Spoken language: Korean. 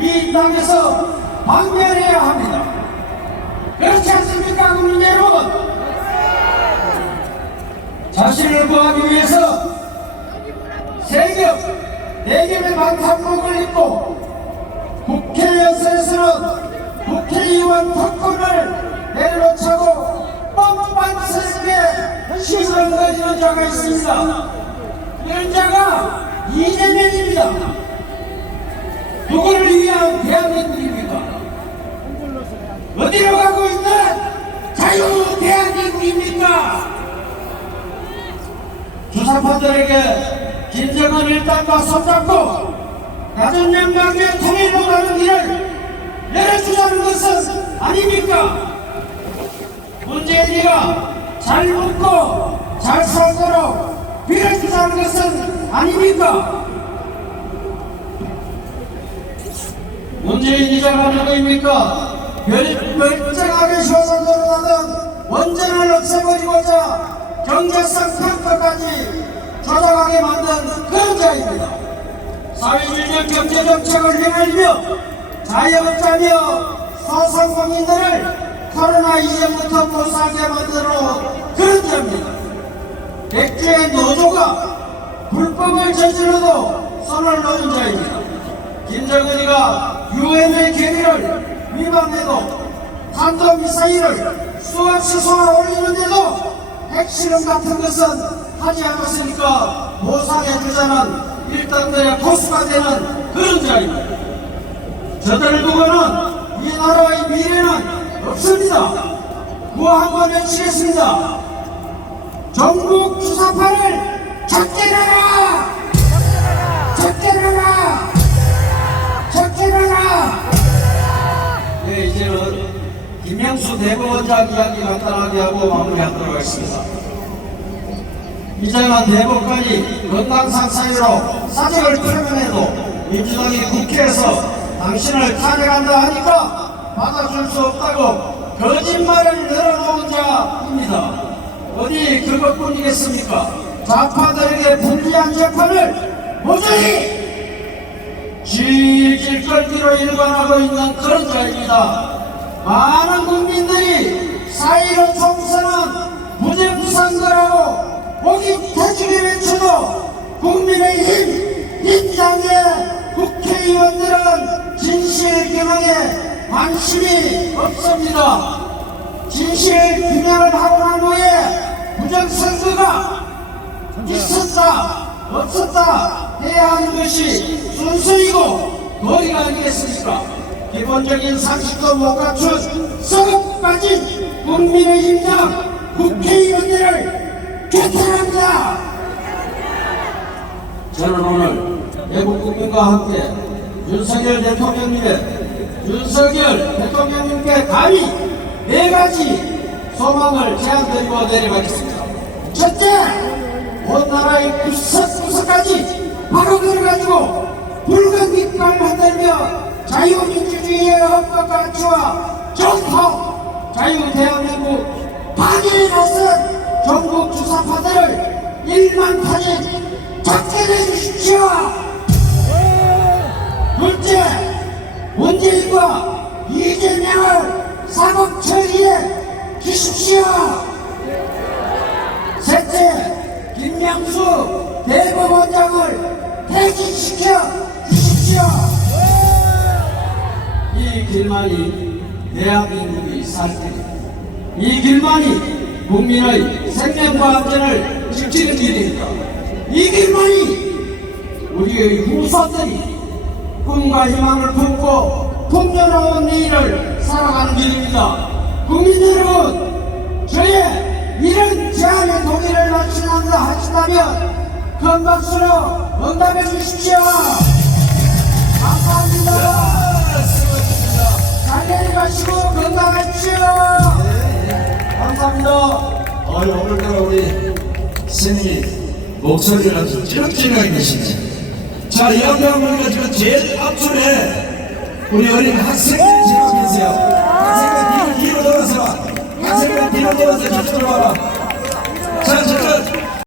이 땅에서 방면해야 합니다. 그렇지 않습니까, 국민 여러분? 자신을 구하기 위해서 세겹, 네겹의 방탄복을 입고 국회의원실에서는 국회의원 특권을 내려놓자고 뻔뻔스럽게 시선 거리는 자가 있습니다. 이런 자가 이재명입니다. 누구를 위한 대한민국입니까? 어디로 가고 있는 자유 대한민국입니까? 주사파들에게 김정은 일당과 손잡고 낮은 영광의 통일로 가는 길을 열어주자는 것은 아닙니까? 문재인이가 잘 묻고 잘 살도록 빌어주자는 것은 아닙니까? 누구입니까? 멸- 멀쩡하게 쇼를 돌아다는 원전을 없애버리고자 경제성 평가까지 조작하게 만든 그런 자입니다. 사회주의적 경제정책을 휘날리며 자영업자며 소상공인들을 코로나 이전부터 못살게 만들어 그런 자입니다. 백주의 노조가 불법을 저지르도 손을 놓은 자입니다. 김정은이가 유엔의 계기를 위반해도 탄도미사일을 수없이 쏘아 올리는데도 핵실험 같은 것은 하지 않았으니까 보상해 주자는 일당들의 고수가 되는 그런 자입니다. 저들을 두고는 이 나라의 미래는 없습니다. 구한번 외치겠습니다. 전국 주사파를 적게라라! 적게라라! 김명수 대법원장 이야기 간단하게 하고 마무리하도록 하겠습니다. 이제는 대법관이 건강상 사유로 사직을 표명해도 민주당이 국회에서 당신을 탄핵한다 하니까 받아줄 수 없다고 거짓말을 늘어놓은 자입니다. 어디 그것뿐이겠습니까? 좌파들에게 불리한 재판을 모조리 질질끌기로 일관하고 있는 그런 자입니다. 많은 국민들이 사이로 총선은 무죄무상거라고 목이 터지게 외쳐도 국민의힘 인장의 국회의원들은 진실 규명에 관심이 없습니다. 진실 규명을 하고 난 후에 부정선거가 있었다 없었다 해야 하는 것이 순수이고 도리가 아니겠습니까? 기본적인 상식도 못 갖춘 썩어 빠진 국민의힘당 국회의원들을 개탄합니다. 저는 오늘 대국 국민과 함께 윤석열 대통령님의 윤석열 대통령님께 감히 네 가지 소망을 제안드리고 내려가겠습니다. 첫째, 온 나라의 구석구석까지 바로 들어가지고 붉은 깃발을 흔들며 자유민주주의의 헌법 가치와 정통 자유 대한민국 방해에 나선 전국 주사파들을 일만 타지 잡게 해주십시오. 둘째, 문재인과 이재명을 사법 처리해 주십시오. 셋째, 김명수 대법원장을 퇴진시켜 길만이 대한민국이 살 길입니다. 이 길만이 국민의 생명과 안전을 지키는 길입니다. 이 길만이 우리의 후손들이 꿈과 희망을 품고 풍요로운 내일을 살아가는 길입니다. 국민 여러분, 저의 이런 제안에 동의를 하신다 하신다면 큰 박수로 응답해 주십시오. 잘 내려가시고 건강하십시오. 감사합니다. 아유, 오늘따라 우리 스님이 목소리가 아주 찌렁찌렁하게 계시네. 자, 이 보니까 지금 제일 앞줄에 우리 어린 학생들이 지금 계세요. 학생들 뒤로, 돌아서 와. 학생들 뒤로 돌아서 저쪽으로 와봐.